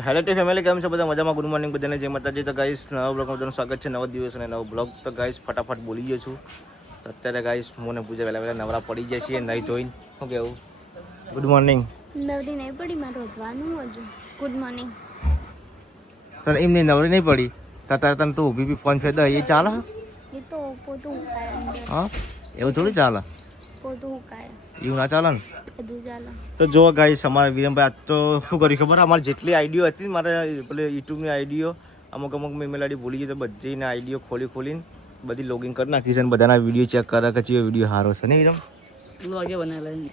Hello two family, કેમ છો બધા? મજામાં? ગુડ મોર્નિંગ બધાને, જય માતાજી. તો ગાઈસ નવા બ્લોગમાં બધાનું સ્વાગત છે. નવો દિવસ અને નવો બ્લોગ. તો ગાઈસ ફટાફટ બોલી ગયો છું. તો અત્યારે ગાઈસ મોને પૂજા વહેલા નવરા પડી જાય છે, નહીં ધોઈને. શું કેવું? Good morning. નવરી નહીં પડી, મારે રોધવાનું હજુ. Good morning. તને એમની નવરી નહીં પડી તો તારે તને તું ઊભી બી ફોન ફેર દે, એ ચાલે? એ તો પોતું ઉકાય. હા, એવું થોડું ચાલે. પોતું ઉકાય એવું ના ચાલે ને. બધું ચાલે. તો જો ગાઈસ અમારા વિરમભાઈ આજ તો શું કર્યું ખબર? અમારે જેટલી આઈડીઓ હતી ને, મારે પેલે યુટ્યુબની આઈડીઓ અમુક ઈમેલ આઈડી ભૂલી ગઈ, તો બધીને આઈડીઓ ખોલીને બધી લોગિન કરી નાખી છે અને બધાના વિડીયો ચેક કરે કે ચેવો વિડીયો સારો છે ને વિરમ.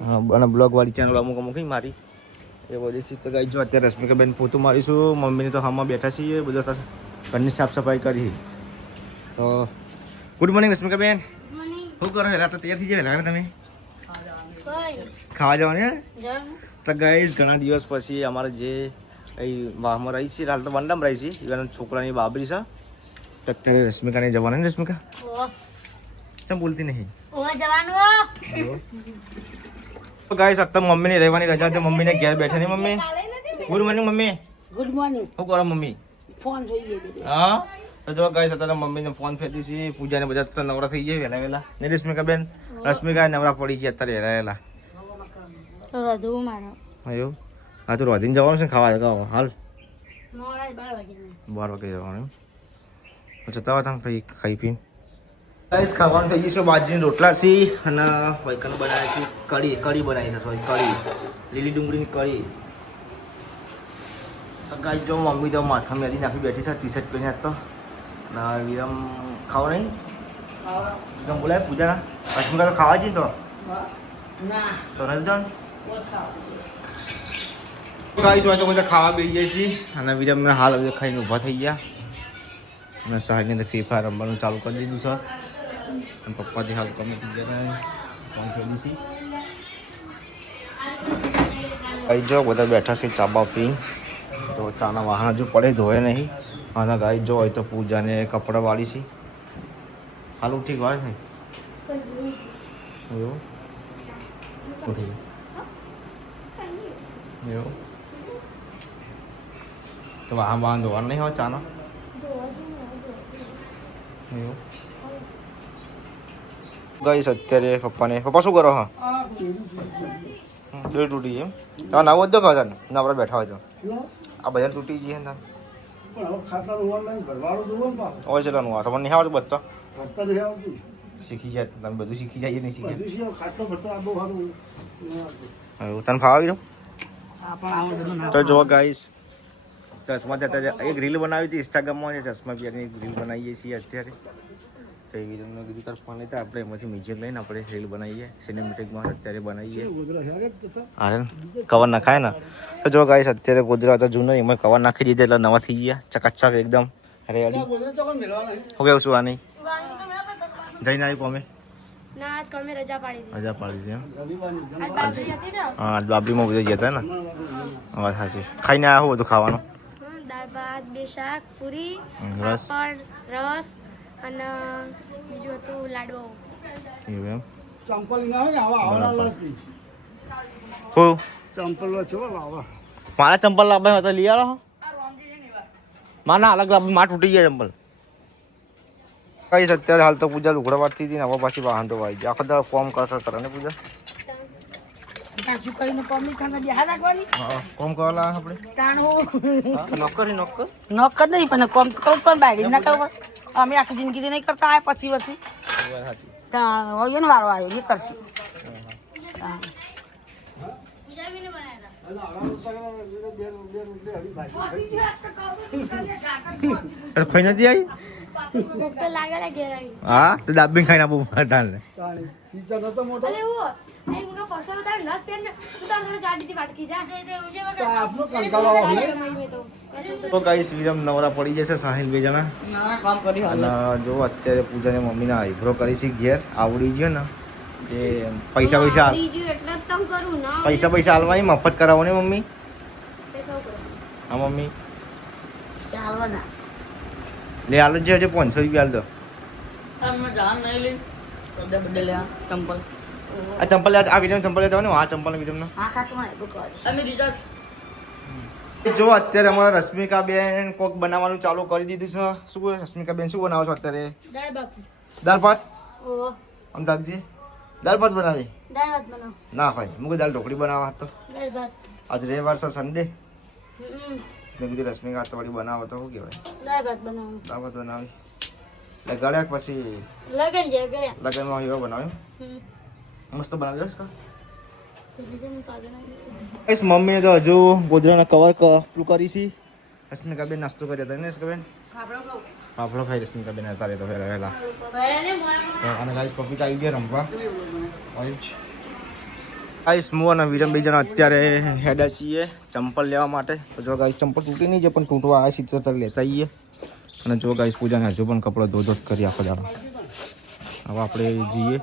હા, અને બ્લોગવાળી ચેનલ અમુક મારી એ બધી છે. તો ગાઈસ જો અત્યારે રશ્મિકાબેન પોતું મારીશું, મમ્મીને તો હામાં બેઠા છીએ, બધો ઘરની સાફ સફાઈ કરી. તો ગુડ મોર્નિંગ રશ્મિકાબેન. શું કરો? વહેલા તો તૈયાર થઈ જાય. વહેલા તમે ખાવા જવાની? તો ગાઈસ ઘણા દિવસ પછી અમારે જે વાહમાં રહી છે, હાલ તો વંડામાં રહી છે, એના છોકરાની બાબરી છે. તો અત્યારે રશ્મિકાને જવાના ને? રશ્મિકા કેમ બોલતી નહીં? ગાઈસ અત્યારે મમ્મીની રહેવાની રજા છે, મમ્મીને ઘેર બેઠા નહીં. Mummy good morning. Mummy good morning. શું કરો મમ્મી? ફોન જોઈએ. હા, તો જો ગાઈસ અત્યારે મમ્મીને ફોન ફેંકી છે, પૂજાને બધા તો નવરા થઈ જાય વહેલા ને રશ્મિકાબેન? રશ્મિકા નવરા પડી છે અત્યારે વહેલા. રોધવું મારે. એવું? હા, તો રોધીને જવાનું છે ખાવા હાલ 12 વાગે જવાનું. જતા હતા પછી ખાઈ પીને ગાઈસ ખાવાનું થઈ ગયું છે. બાજરીની રોટલા છે અને વૈકન બનાવે છે, કઢી બનાવી છે, સોરી કઢી, લીલી ડુંગળીની કઢી. ગાઈસ જો મમ્મી તો માથા મેદી નાખી બેઠી છે, ટી શર્ટ પહેરીને. તો ના વિરમ ખાવા નહીં? વિરમ બોલાય પૂજાના રશ્મિકા તો ખાવા જઈએ તો નથી ગાઈસ હોય તો બધા ખાવા બેસી જાય છે અને વિરમ હાલ હવે ખાઈને ઊભા થઈ ગયા અને સાહેબની અંદર ફ્રી ફાયર રમવાનું ચાલુ કરી દીધું છે. અને પપ્પાથી હાલ કમી ગયા ફોન ખેલી છે. ગાઈસ જો બધા બેઠા છે ચા બા પી. તો ચાના વાહન હજુ પડે ધોય નહીં. અને ગાઈસ જો હોય તો પૂજાને કપડાં વાળી છે. હાલ ઉઠી ગયા છે એવું ઉઠી એવું તો વાહન ધોવાનું નહીં હોય ચાનો એવું. ગાઈસ અત્યારે પપ્પા શું કરો? હા, બે તૂટી એમ. તો નવો જ ખાવ ને નવરા બેઠા હોય તો આ બધા તૂટી જઈએ ને હોય છે તનું તમને નહીં આવડતું બધા શીખી જાય. તમે બધું શીખી જાય નહીં શીખે તને ફાવી દો. તો જો ગાઈસ ચશ્મા એક રીલ બનાવી હતી ઇન્સ્ટાગ્રામમાં, ચશ્મા બિયારની રીલ બનાવીએ છીએ અત્યારે. તો એવી રીતનું કીધું તાર ફોન લેતા આપણે એમાંથી મ્યુઝિક લઈને આપણે રીલ બનાવીએ, સિનેમેટિકમાં અત્યારે બનાવીએ. હા, કવર નાખાય ને. તો જો ગાઈસ અત્યારે ગોદરા હતા જૂનો, એમાં કવર નાખી દીધા એટલે નવા થઈ ગયા, ચકાચક એકદમ રેડી. હું કેવું છું? આ નહીં જઈને આવી કોમે રજા પાડી દીધી એમ? હા, બાબરીમાં બધા ગયા હતા ને? વાત સાચી. ખાઈને આવ્યા હું બધું ખાવાનું? દાળ ભાત, 2 શાક, પૂરી, પાપડ, રસ અને બીજું હતું લાડવો. એવું એમ? મારા ચંપલ લાવવા હતા, લઈ આવો. મારા અલગ લાવ, માં તૂટી ગયા ચંપલ. કઈ અત્યારે હાલ તો પૂજા લુગડા વાળતી હતી ને હવે પાછી વાહન તો વાઈ ગયા. આખો દાડો ફોર્મ કરતા કરે ને પૂજા. કોમ કરવા આપણે નોકર નહીં પણ કોમ તો કરવું પણ બાયડી ના કરવું. અમે આખી જિંદગી નહીં કરતા આ 25 વર્ષથી ત્યાં વારો આવ્યો એ કરશે. ખાઈ નથી આવી? હા, તો દાબી ખાઈને આપું તાને. તો ગાઈસ વિરમ નવરા પડી જશે સાહિલ બે જણા. અને જો અત્યારે પૂજાને મમ્મીને આઈબ્રો કરી છે ઘેર, આવડી ગયો ને એ પૈસા હાલવાની મફત કરાવવાની મમ્મી. હા મમ્મી લે હાલ જ હજુ 500 રૂપિયા હાલ દો. આ ચંપલ આ વિરમ ચંપલ જવાનું. આ ચંપલ વિરમ નો જો અત્યારે અમારા રશ્મિકા બેન કોક બનાવવાનું ચાલુ કરી દીધું છે. શું બોલે રશ્મિકા બેન, શું બનાવો છો અત્યારે? દાળ ભાત. આમ તાકજી, દાળ ભાત બનાવી ના ભાઈ, મુકે દાળ ઢોકળી બનાવવા તો આજ રવિવાર છે, સન્ડે. મેં કીધું રશ્મિકા તો વળી બનાવો તો શું કહેવાય, દાળ ભાત બનાવી. લગાડ્યા પછી લગનમાં એવા બનાવ્યું, મસ્ત બનાવી દઈશ. મમ્મીને તો હજુ ગોદરાના કવર પેલું કરી છે. રશ્મિકાબેન નાસ્તો કર્યો હતો ને રશ્મિકાબેન? ફાફડો ખાઈ રશ્મિકાબેન અત્યારે તો વહેલા. અને ગાઈસ પપીતા આવી ગયા રમવા. ગાઈસ હું અને વિરમ બે જણા અત્યારે હેડા છીએ ચંપલ લેવા માટે. તો જો ગાઈસ ચંપલ તૂટી નહીં છે પણ તૂટવા આવે છે તો લેતા આવીએ. અને જો ગાઈસ પૂજાને હજુ પણ કપડો ધોધો જ કરી આખો દાડો. હવે આપણે જઈએ.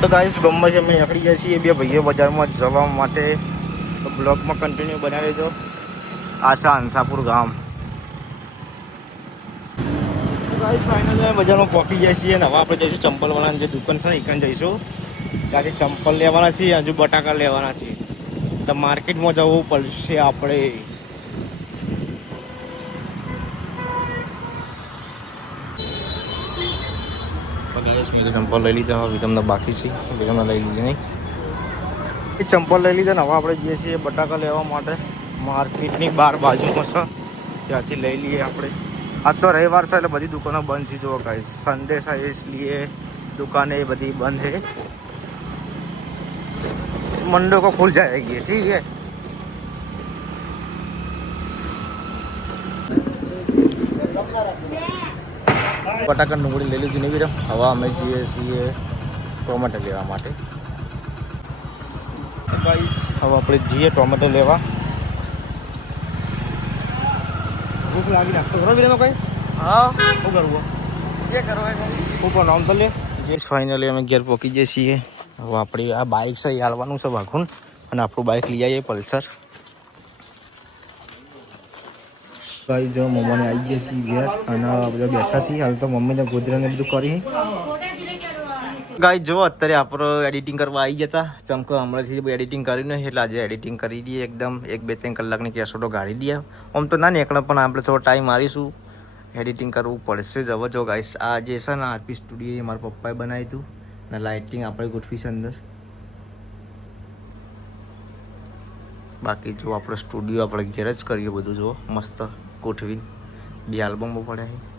તો ગાઈસ ગમમાં અમે નીકળી જાય છીએ બે ભાઈઓ બજારમાં જવા માટે. તો બ્લોગમાં કન્ટિન્યુ બનાવી દેજો. આશા હંસાપુર ગામ. ગાઈસ ફાઇનલી બજારમાં પહોંચી જાય છીએ અને હવે આપણે જઈશું ચંપલવાળાની જે દુકાન છે ને ત્યાં જઈશું. ત્યાંથી ચંપલ લેવાના છીએ, હજુ બટાકા લેવાના છીએ. તો માર્કેટમાં જવું પડશે આપણે. ચંપલ લઈ લીધા, હવે તમને બાકી છે તમને લઈ લીધી નહીં. એ ચંપલ લઈ લીધા ને હવે આપણે જઈએ છીએ બટાકા લેવા માટે. માર્કેટની બહાર બાજુમાં છે, ત્યાંથી લઈ લઈએ આપણે. આજ તો રવિવાર છે એટલે બધી દુકાનો બંધ છે. જો ગાઈસ સન્ડે છે इसलिए दुकानें बड़ी बंद है. मंडे को खुल जाएगी. ठीक है. બટાકા ડુંગળી લઈ લીધી નહીં વિરમ. હવે અમે જઈએ છીએ ટોમેટો લેવા માટે. ગાઈસ હવે આપણે જઈએ ટોમેટો લેવા. ભૂખ લાગી નાખતો ખરો વિરમ કઈ? હા, શું કરવું જે કરવા હું પણ નામ તો લે. ફાઇનલી અમે ઘેર પહોંચી જઈએ છીએ. હવે આપણી આ બાઇક છે એ હાલવાનું છે વાઘુન, અને આપણું બાઇક લઈ આવીએ પલ્સર. ભાઈ જો મમ્મીને આવી જઈએ છીએ ઘેર અને બધા બેઠા છીએ હાલ. તો મમ્મીને ગોદરાને બધું કરી. ગાઈ જો અત્યારે આપણે એડિટિંગ કરવા આવી જતા ચમકો હમણાંથી એડિટિંગ કર્યું નહીં એટલે આજે એડિટિંગ કરી દઈએ એકદમ. 1-2-3 કલાકની કેસોટો ગાળી દઈએ. આમ તો ના નીકળે પણ આપણે થોડો ટાઈમ મારીશું, એડિટિંગ કરવું પડશે જ. હવે જો ગાઈસ આ જે છે ને આરપી સ્ટુડિયો એ મારા પપ્પાએ બનાવ્યું હતું અને લાઇટિંગ આપણે ગોઠવી છે અંદર. બાકી જો આપણે સ્ટુડિયો આપણે ઘેર જ કરીએ બધું. જો મસ્ત ગોઠવીને 2 આલ્બમો પડ્યા છે.